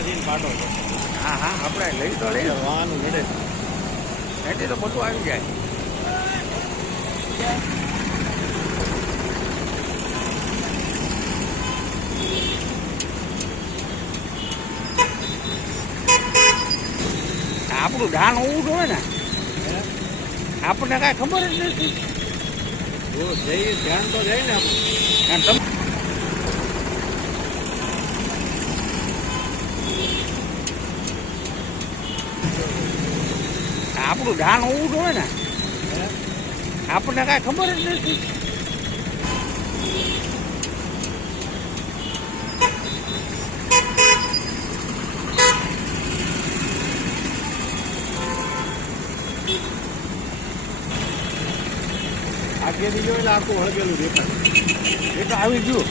ત્યાં જઈને પાટો હા હા આપણે લઈ તો લઈ વાહન નડે એટલે તો બધું આવી જાય. આપણું ધાન હોવું જોઈએ ને, આપણને કાંઈ ખબર જ નથી. જો જઈએ ધ્યાન તો જાય ને આપણું. અને તમે આપણું ધાન હોવું જોઈએ ને, આપણને કાંઈ ખબર જ નથી. આગેથી જો એટલે આખું હળગેલું દેખાય. એ તો આવી ગયું.